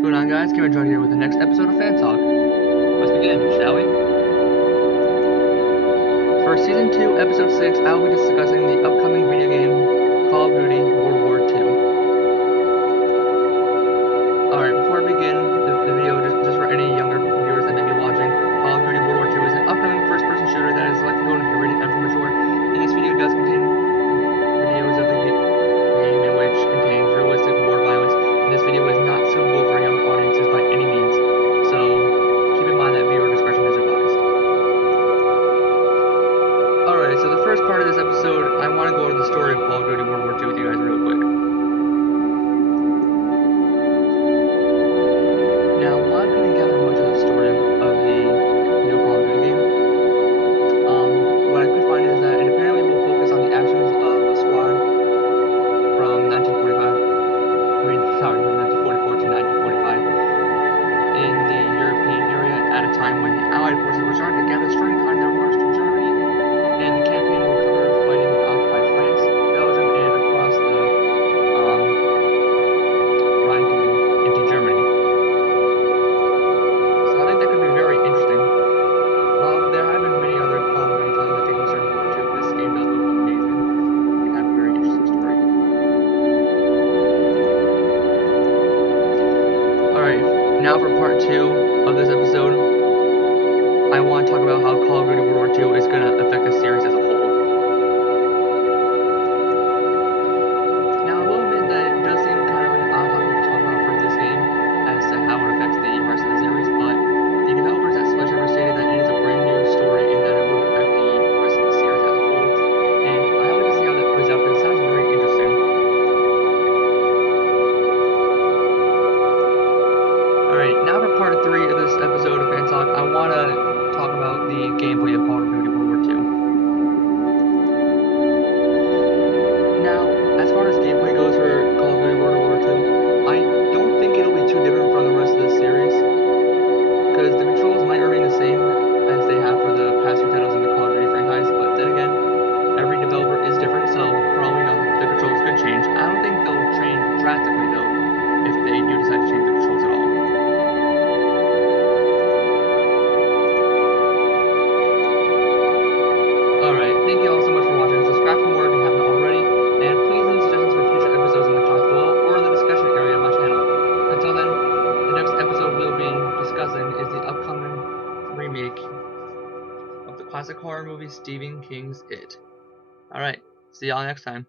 going on, guys? Cameron John here with the next episode of Fan Talk. Let's begin, shall we? For Season 2, Episode 6, I will be discussing the upcoming video game Call of Duty World War II. Alright, before I begin the video, just for any younger viewers that may be watching, Call of Duty World War II is an upcoming first-person shooter that is likely going to be rated M for mature, and this video does contain videos of the game in which contains realistic war violence, and this video is not suitable for young audiences by any means, so keep in mind that viewer discretion is advised. Alright, so the first part of this episode, I want to go over the story of Call of Duty World War II with you guys real quick. Now, while I couldn't gather much of the story of the new Call of Duty game, what I could find is that it apparently will focus on the actions of a squad from 1944 to 1945 in the European area at a time when the Allied forces were starting to gather strength on their march to Germany, and the campaign will cover fighting in occupied France, Belgium, and across the Rhine into Germany. So I think that could be very interesting. While there have been many other Call of Duty titles that take place during World War II, this game does look amazing and have a very interesting story. Alright, now for part 2 of this episode, I want to talk about how Call of Duty World War II is going to affect the series as a whole. Now, I will admit that it does seem kind of an odd topic to talk about for this game as to how it affects the rest of the series, but the developers at Sledgehammer stated that it is a brand new story and that it would affect the rest of the series as a whole, and I would like to see how that plays out because it sounds very interesting. Alright, now for part 3 of this episode of Fan Talk, I want to talk about the gameplay of Call of Duty World War II. Now, as far as gameplay goes for Call of Duty World War II, I don't think it'll be too different from the rest of the series, because the controls might remain the same as they have for the past few titles in the Call of Duty franchise, but then again, every developer is different, so for all we know, the controls could change. I don't think they'll change drastically, though, if they do decide to change the controls at all. Alright, thank you all so much for watching. Subscribe for more if you haven't already, and please leave suggestions for future episodes in the comments below or in the discussion area of my channel. Until then, the next episode we'll be discussing is the upcoming remake of the classic horror movie Stephen King's It. Alright, see y'all next time.